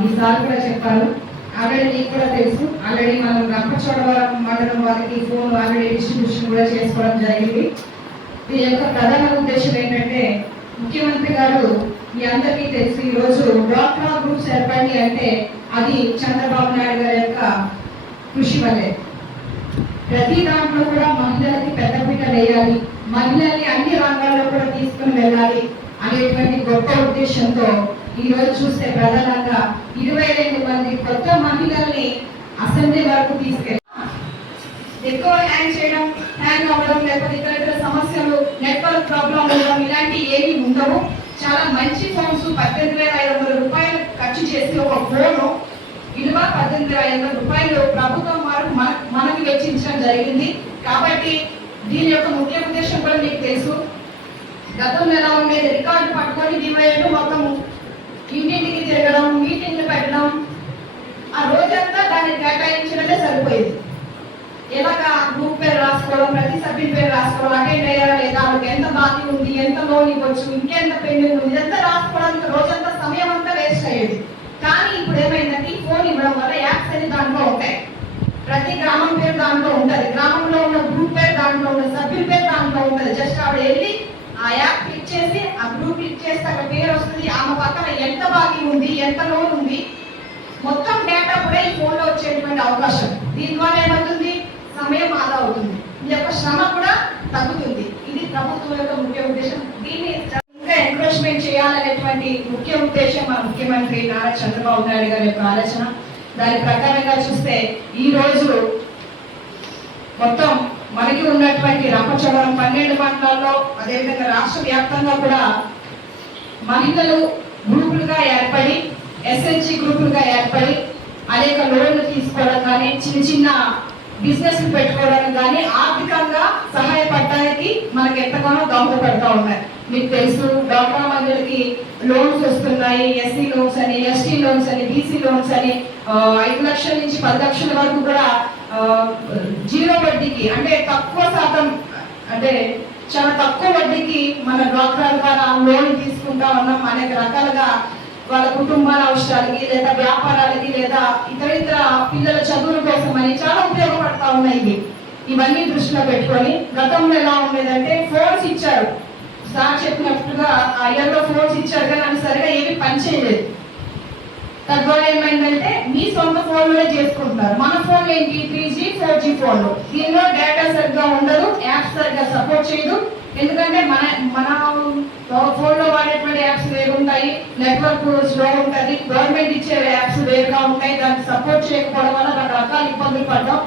మీ sir కూడా చెప్పారు. Already మీకు కూడా తెలుసు. ఆల్రెడీ మనం రంపచోడవరం మండలం వారికి ఫోన్ ఆల్రెడీ డిస్ట్రిబ్యూషన్ కూడా చేసుకోవడం జరిగింది. దీని యొక్క ప్రధాన ఉద్దేశం ఏంటంటే, ముఖ్యమంత్రి గారు మీ అందరికీ తెలుసు, ఈరోజు డ్వాక్రా గ్రూప్స్ ఏర్పడి అంటే అది చంద్రబాబు నాయుడు గారి యొక్క కృషి వల్లే. ప్రతి దాంట్లో కూడా మహిళలకి పెద్దపీట వేయాలి, మహిళల్ని అన్ని రంగాల్లో కూడా తీసుకుని వెళ్ళాలి అనేటువంటి గొప్ప ఉద్దేశంతో ఈ రోజు చూస్తే ప్రధానంగా 22 మంది కొత్త మహిళల్ని అసెంబ్లీ వరకు తీసుకెళ్ళి ఎక్కువ హ్యాంగ్ అవ్వడం లేకపోతే ఇతర సమస్యలు, నెట్వర్క్ ప్రాబ్లం ఉండడం ఇలాంటి ఏమీ ఉండవు. చాలా మంచి ఫోన్స్ 18,500 రూపాయలు ఖర్చు చేసి ఒక ఫోను విలువ 18,500 రూపాయలు ప్రభుత్వం వారు మనకు వెచ్చించడం జరిగింది. కాబట్టి దీని యొక్క ముఖ్య ఉద్దేశం కూడా మీకు తెలుసు. గతంలో ఎలా ఉండేది, రికార్డు పట్టుకొని డివైడ్లు మొత్తం ఇంటింటికి తిరగడం, మీటింగ్లు పెట్టడం, ఆ రోజంతా దాన్ని కేటాయించడమే సరిపోయేది. ఎలాగా గ్రూప్ పేరు రాసుకోవడం, ప్రతి సభ్యుని పేరు రాసుకోవడం, అటెండ్ అయ్యారా లేదా, వాళ్ళకి ఎంత బాకీ ఉంది, ఎంత లోన్ ఇవ్వచ్చు, ఇంకెంత పెండింగ్ ఉంది, ఇదంతా రాసుకోవడానికి రోజంతా సమయం అంతా వేస్ట్ అయ్యేది. కానీ ఇప్పుడు ఏమైందంటే ఈ ఫోన్ ఇవ్వడం వల్ల యాప్స్ అన్ని దాంట్లో ఉంటాయి. ప్రతి గ్రామం పేరు దాంట్లో ఉంటుంది, గ్రామంలో ఉన్న గ్రూప్ పేరు దాంట్లో ఉంటుంది, సభ్యుల పేరు దాంట్లో ఉంటుంది. జస్ట్ ఆవిడ వెళ్ళి ఆ యాప్ క్లిక్ చేసి ఆ గ్రూప్ క్లిక్ చేస్తే అక్కడ పేరు వస్తుంది, ఆమె పక్కన ఎంత బాకీ ఉంది, ఎంత లోన్ ఉంది, మొత్తం డేటా కూడా ఈ ఫోన్లో వచ్చేటువంటి అవకాశం. దీని ద్వారా ఏమవుతుంది, సమయం ఆదా అవుతుంది, ఈ యొక్క శ్రమ కూడా తగ్గుతుంది. ఇది ప్రభుత్వం యొక్క ముఖ్య ఉద్దేశం. దీన్ని ఇంకా ఎంకరేజ్మెంట్ చేయాలనేటువంటి ముఖ్య ఉద్దేశం మన ముఖ్యమంత్రి నారా చంద్రబాబు నాయుడు గారి యొక్క ఆలోచన. దాని ప్రకారంగా చూస్తే ఈ రోజు మొత్తం మనకి ఉన్నటువంటి రంపచోడవరం 12 మండలాల్లో, అదేవిధంగా రాష్ట్ర వ్యాప్తంగా కూడా మహిళలు గ్రూపులుగా ఏర్పడి, ఎస్ఎన్జి గ్రూపులుగా ఏర్పడి అనేక లోన్లు తీసుకోవడం కానీ, చిన్న చిన్న బిజినెస్ పెట్టుకోవడానికి కానీ, ఆర్థికంగా సహాయపడడానికి మనకి ఎంతగానో దోహదపడతా ఉన్నాయి. మీకు తెలుసు, డ్వాక్రా మహిళలకి లోన్స్ వస్తున్నాయి. ఎస్సీ లోన్స్ అని, ఎస్టీ లోన్స్ అని, బీసీ లోన్స్ అని 5 లక్షల నుంచి 10 లక్షల వరకు కూడా జీరో వడ్డీకి, అంటే తక్కువ శాతం, అంటే చాలా తక్కువ వడ్డీకి మన డ్వాక్రా ద్వారా లోన్ తీసుకుంటా ఉన్నాం. అనేక రకాలుగా వాళ్ళ కుటుంబాల అవసరాలకి, లేదా వ్యాపారాలకి, లేదా ఇతర పిల్లల చదువుల కోసం అని చాలా ఉపయోగపడతా ఉన్నాయి. ఇవన్నీ దృష్టిలో పెట్టుకొని గతంలో ఎలా ఉండేదంటే ఫోన్స్ ఇచ్చారు, సార్ చెప్పినట్టుగా ఆ ఇయర్లో ఫోన్స్ ఇచ్చారు, కానీ అవి సరిగా ఏమి పనిచేయలేదు. తద్వారా ఏమైందంటే మీ సొంత ఫోన్లోనే చేసుకుంటున్నారు. మన ఫోన్ ఏంటి, 3G 4G ఫోన్లు. దీనిలో డేటా సరిగ్గా ఉండదు, యాప్స్ సరిగ్గా సపోర్ట్ చేయదు. ఎందుకంటే మన ఫోన్లో వాడేటువంటి యాప్స్ వేరు ఉంటాయి, నెట్వర్క్ స్లో ఉంటుంది, గవర్నమెంట్ ఇచ్చే యాప్స్ వేరుగా ఉంటాయి. దాన్ని సపోర్ట్ చేయకపోవడం వల్ల రకరకాల ఇబ్బందులు పడడం,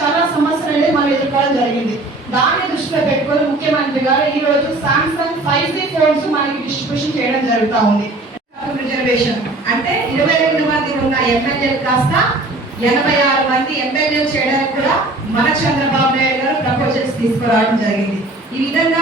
చాలా సమస్యలు అనేది మనం ఎదుర్కోవడం జరిగింది. దాన్ని దృష్టిలో పెట్టుకొని ముఖ్యమంత్రి గారు ఈ రోజు సామ్సంగ్ 5G ఫోన్స్ మనకి డిస్ట్రిబ్యూషన్ చేయడం జరుగుతూ ఉంది. రిజర్వేషన్ అంటే 22 మంది ఉన్న ఎమ్మెల్యేలు కాస్త 86 మంది ఎమ్మెల్యేలు చేయడానికి కూడా మన చంద్రబాబు నాయుడు గారు ప్రపోజల్స్ తీసుకురావడం జరిగింది. ఈ విధంగా